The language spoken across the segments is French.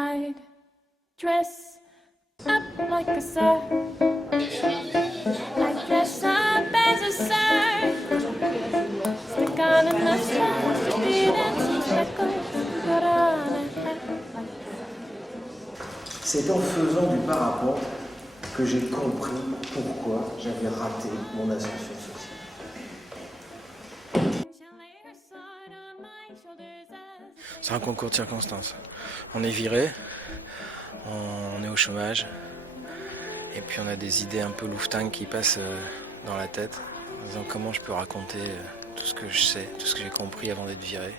I'd dress up like a sir. I'd dress up as a sir. Stick on a mustache, a beard and some freckles. Put on a hat like a sir. C'est en faisant du parapente que j'ai compris pourquoi j'avais raté mon ascension sociale. C'est un concours de circonstances. On est viré, on est au chômage, et puis on a des idées un peu louvetingues qui passent dans la tête, en disant comment je peux raconter tout ce que je sais, tout ce que j'ai compris avant d'être viré.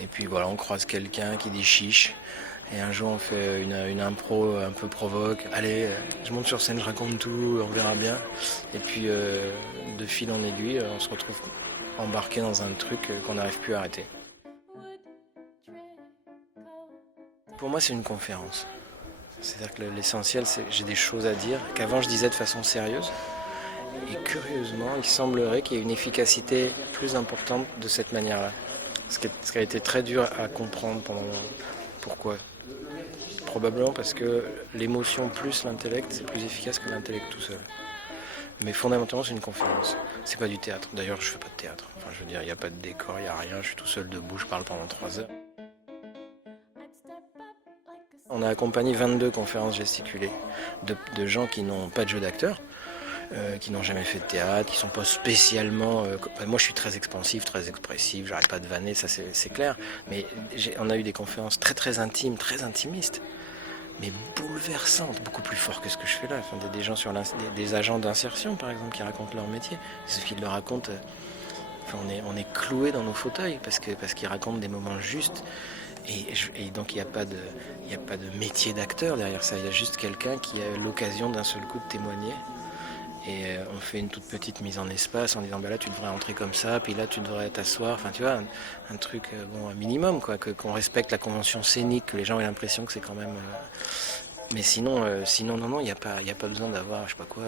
Et puis voilà, on croise quelqu'un qui dit chiche, et un jour on fait une impro un peu provoque. Allez, je monte sur scène, je raconte tout, on verra bien. Et puis de fil en aiguille, on se retrouve embarqué dans un truc qu'on n'arrive plus à arrêter. Pour moi, c'est une conférence. C'est-à-dire que l'essentiel, c'est que j'ai des choses à dire qu'avant je disais de façon sérieuse. Et curieusement, il semblerait qu'il y ait une efficacité plus importante de cette manière-là. Ce qui a été très dur à comprendre pendant... Pourquoi ? Probablement parce que l'émotion plus l'intellect, c'est plus efficace que l'intellect tout seul. Mais fondamentalement, c'est une conférence. C'est pas du théâtre. D'ailleurs, je fais pas de théâtre. Enfin, je veux dire, il n'y a pas de décor, il n'y a rien. Je suis tout seul debout, je parle pendant 3 heures. On a accompagné 22 conférences gesticulées de gens qui n'ont pas de jeu d'acteur, qui n'ont jamais fait de théâtre, qui sont pas spécialement... moi je suis très expansif, très expressif, j'arrête pas de vanner, ça c'est clair. Mais on a eu des conférences très très intimes, très intimistes, mais bouleversantes, beaucoup plus fort que ce que je fais là. Enfin, des gens sur des agents d'insertion par exemple qui racontent leur métier. Ce qu'ils le racontent, enfin, on est cloués dans nos fauteuils parce qu'ils racontent des moments justes. Et donc il n'y a pas de métier d'acteur derrière ça, il y a juste quelqu'un qui a l'occasion d'un seul coup de témoigner. Et on fait une toute petite mise en espace en disant bah là tu devrais entrer comme ça, puis là tu devrais t'asseoir, enfin tu vois, un truc un minimum quoi, qu'on respecte la convention scénique, que les gens aient l'impression que c'est quand même... Mais sinon non, il n'y a pas besoin d'avoir, je sais pas quoi,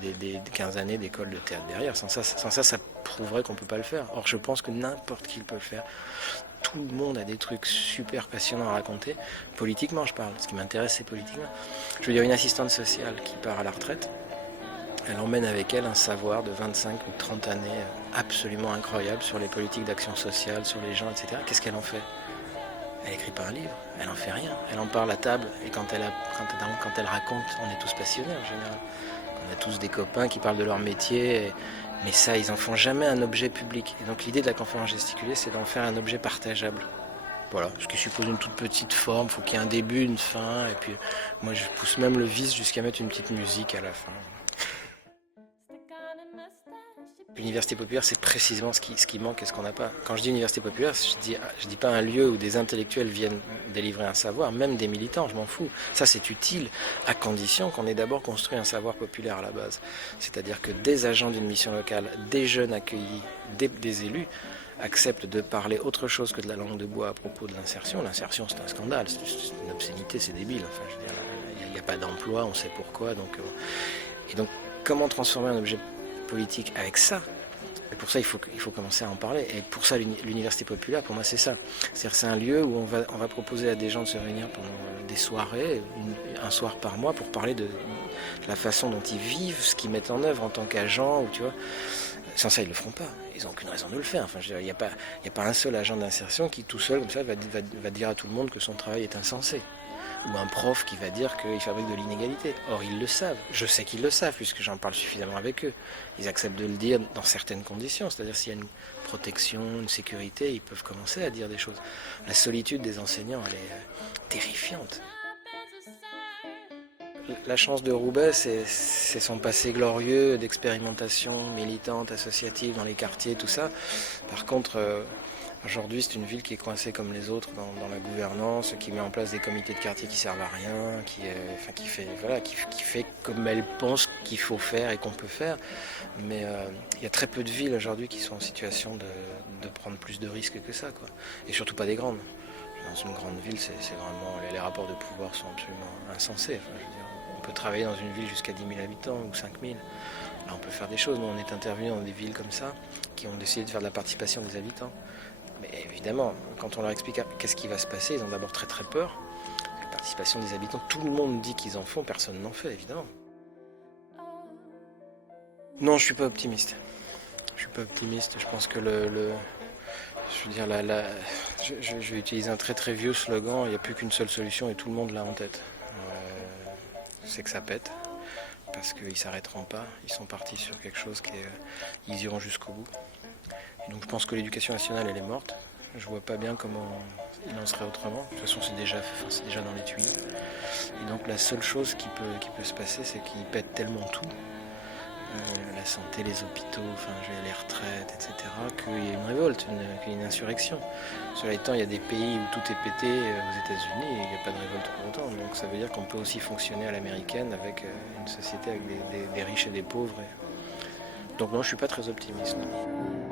des 15 années d'école de théâtre derrière. Sans ça prouverait qu'on peut pas le faire. Or je pense que n'importe qui peut le faire. Tout le monde a des trucs super passionnants à raconter. Politiquement, je parle. Ce qui m'intéresse, c'est politiquement. Je veux dire, une assistante sociale qui part à la retraite, elle emmène avec elle un savoir de 25 ou 30 années absolument incroyable sur les politiques d'action sociale, sur les gens, etc. Qu'est-ce qu'elle en fait ? Elle écrit pas un livre, elle en fait rien. Elle en parle à table, et quand elle raconte, on est tous passionnés en général. On a tous des copains qui parlent de leur métier, mais ça, ils en font jamais un objet public. Et donc l'idée de la conférence gesticulée, c'est d'en faire un objet partageable. Voilà, ce qui suppose une toute petite forme, il faut qu'il y ait un début, une fin, et puis moi je pousse même le vice jusqu'à mettre une petite musique à la fin. L'université populaire, c'est précisément ce qui manque et ce qu'on n'a pas. Quand je dis université populaire, je dis pas un lieu où des intellectuels viennent délivrer un savoir, même des militants, je m'en fous. Ça, c'est utile, à condition qu'on ait d'abord construit un savoir populaire à la base. C'est-à-dire que des agents d'une mission locale, des jeunes accueillis, des élus, acceptent de parler autre chose que de la langue de bois à propos de l'insertion. L'insertion, c'est un scandale, c'est une obscénité, c'est débile. Enfin, je veux dire, il n'y a pas d'emploi, on sait pourquoi. Et donc, comment transformer un objet politique avec ça? Et pour ça, il faut commencer à en parler. Et pour ça, l'université populaire, pour moi, c'est ça. C'est-à-dire, c'est un lieu où on va proposer à des gens de se réunir pendant des soirées, un soir par mois, pour parler de la façon dont ils vivent, ce qu'ils mettent en œuvre en tant qu'agents, ou tu vois. Sans ça, ils le feront pas. Ils n'ont aucune raison de le faire. Enfin, il n'y a pas un seul agent d'insertion qui, tout seul, comme ça, va dire à tout le monde que son travail est insensé. Ou un prof qui va dire qu'il fabrique de l'inégalité. Or, ils le savent. Je sais qu'ils le savent, puisque j'en parle suffisamment avec eux. Ils acceptent de le dire dans certaines conditions. C'est-à-dire, s'il y a une protection, une sécurité, ils peuvent commencer à dire des choses. La solitude des enseignants, elle est terrifiante. La chance de Roubaix, c'est son passé glorieux d'expérimentation militante, associative dans les quartiers, tout ça. Par contre, aujourd'hui, c'est une ville qui est coincée comme les autres dans la gouvernance, qui met en place des comités de quartier qui servent à rien, qui fait comme elle pense qu'il faut faire et qu'on peut faire. Mais il y a très peu de villes aujourd'hui qui sont en situation de prendre plus de risques que ça, quoi. Et surtout pas des grandes. Dans une grande ville, c'est vraiment les rapports de pouvoir sont absolument insensés. Enfin, je veux dire, on peut travailler dans une ville jusqu'à 10 000 habitants ou 5 000. Là, on peut faire des choses. Nous, on est intervenus dans des villes comme ça qui ont décidé de faire de la participation des habitants. Mais évidemment, quand on leur explique qu'est-ce qui va se passer, ils ont d'abord très très peur. participation des habitants. Tout le monde dit qu'ils en font, personne n'en fait, évidemment. Non, je suis pas optimiste. Je suis pas optimiste. Je pense que je veux dire, je vais utiliser un très très vieux slogan. Il n'y a plus qu'une seule solution et tout le monde l'a en tête. C'est que ça pète. Parce qu'ils s'arrêteront pas. Ils sont partis sur quelque chose ils iront jusqu'au bout. Donc je pense que l'éducation nationale, elle est morte. Je vois pas bien comment il en serait autrement. De toute façon, c'est déjà dans les tuyaux. Et donc la seule chose qui peut se passer, c'est qu'ils pètent tellement tout. La santé, les hôpitaux, les retraites, etc., qu'il y ait une révolte, qu'il y ait une insurrection. Cela étant, il y a des pays où tout est pété, aux États-Unis, et il n'y a pas de révolte pour autant. Donc ça veut dire qu'on peut aussi fonctionner à l'américaine avec une société avec des riches et des pauvres. Donc non, je ne suis pas très optimiste. Non.